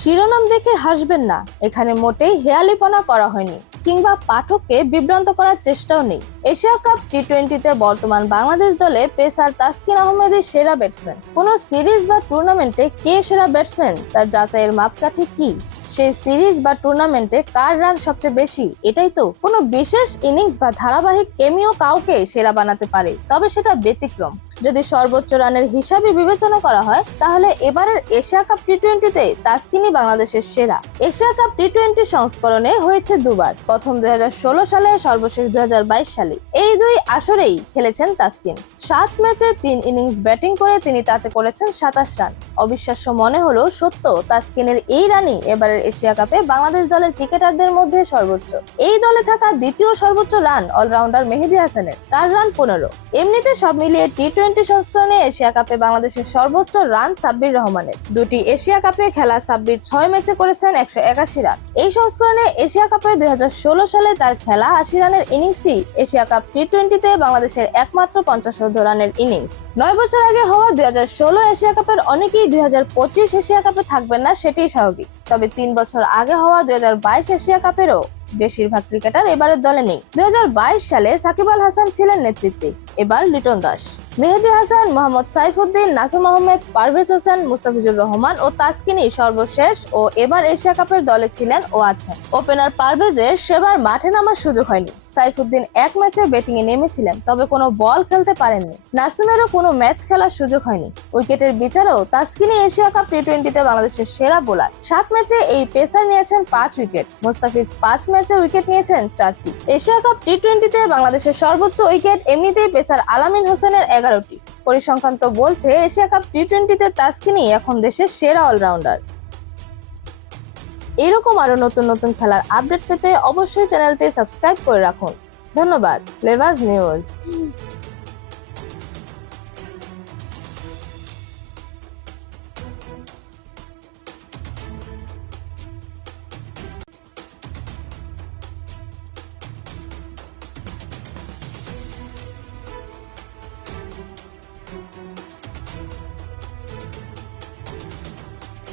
শিরোনাম দেখে হাসবেন না। এখানে মোটেই হেয়ালিপনা করা হয়নি কিংবা পাঠককে বিভ্রান্ত করার চেষ্টাও নেই। এশিয়া কাপ টি টোয়েন্টিতে বর্তমান বাংলাদেশ দলে পেসার তাসকিন আহমেদের সেরা ব্যাটসম্যান কোন সিরিজ বা টুর্নামেন্টে কে সেরা ব্যাটসম্যান তার যাচাইয়ের মাপকাঠি কি? সেই সিরিজ বা টুর্নামেন্টে কার রান সবচেয়ে বেশি? এটাই তো কোনো বিশেষ ইনিংস বা ধারাবাহিক কেমিও কাউকে সেরা বানাতে পারে, তবে সেটা ব্যতিক্রম। যদি সর্বোচ্চ রানের হিসাবে বিবেচনা করা হয়, তাহলে এবারের এশিয়া কাপ টি টোয়েন্টিতে তাসকিনই বাংলাদেশের সেরা। এশিয়া কাপ টি টোয়েন্টি সংস্করণে হয়েছে দুবার, প্রথম দুই সালে, সর্বশেষ দুই হাজার বাইশ সালে। এই দুই আসরেই খেলেছেন তাসকিন। সাত ম্যাচে তিন ইনিংস ব্যাটিং করে তিনি তাতে করেছেন সাতাশ রান। অবিশ্বাস্য মনে হলো সত্য, তাসকিনের এই রানই এবারের এশিয়া কাপে বাংলাদেশ দলের ক্রিকেটারদের মধ্যে সর্বোচ্চ। এই দলে থাকা দ্বিতীয় সর্বোচ্চ রান অলরাউন্ডার মেহেদি হাসানের, তার রান পনেরো। এমনিতে সব মিলিয়ে টি টোয়েন্টি সংস্করণে এশিয়া কাপে বাংলাদেশের সর্বোচ্চ রান সাব্বির রহমানের। দুটি এশিয়া কাপে খেলা সাব্বির ছয় ম্যাচে করেছেন একশো একাশি রান। এই সংস্করণে এশিয়া কাপে দুই হাজার ষোলো সালে তার খেলা আশি রানের ইনিংসটি এশিয়া কাপ টি টোয়েন্টিতে বাংলাদেশের একমাত্র পঞ্চাশ রানের ইনিংস। নয় বছর আগে হওয়া দুই ষোলো এশিয়া কাপের অনেকেই দুই হাজার পঁচিশ এশিয়া কাপে থাকবেন না, সেটাই স্বাভাবিক। তবে তিন বছর আগে হওয়া দুই হাজার বাইশ এশিয়া কাপেরও বেশিরভাগ ক্রিকেটার এবারের দলে নেই। দুই হাজার বাইশ সালে সাকিব আল হাসান ছিলেন নেতৃত্বে। এবার লিটন দাস। মেহেদি হাসান, মোহাম্মদ সাইফুদ্দিন, নাসুম আহমেদ, পারভেজ হোসেন, মুস্তাফিজুর রহমান ও তাসকিনি সর্বশেষ ও এবার এশিয়া কাপের দলে ছিলেন ও আছেন। ওপেনার পারভেজের সেবার মাঠে নামার সুযোগ হয়নি। সাইফুদ্দিন এক ম্যাচে ব্যাটিং এ নেমেছিলেন, তবে কোনো বল খেলতে পারেননি। নাসুমেরও কোনো ম্যাচ খেলার সুযোগ হয়নি। উইকেটের বিচারেও তাসকিনি এশিয়া কাপ টি টোয়েন্টিতে বাংলাদেশের সেরা বোলার। সাত ম্যাচে এই পেসার নিয়েছেন পাঁচ উইকেট। মুস্তাফিজ পাঁচ ম্যাচে উইকেট নিয়েছেন চারটি। এশিয়া কাপ টি টোয়েন্টিতে বাংলাদেশের সর্বোচ্চ উইকেট এমনিতেই পেসার আলামিন হোসেনের এগারোটি। পরিসংখ্যান তো বলছে, এশিয়া কাপ টি টোয়েন্টিতে তাসকিনই এখন দেশের সেরা অলরাউন্ডার। এরকম আরও নতুন নতুন খেলার আপডেট পেতে অবশ্যই চ্যানেলটি সাবস্ক্রাইব করে রাখুন। ধন্যবাদ লেভাজ নিউজ।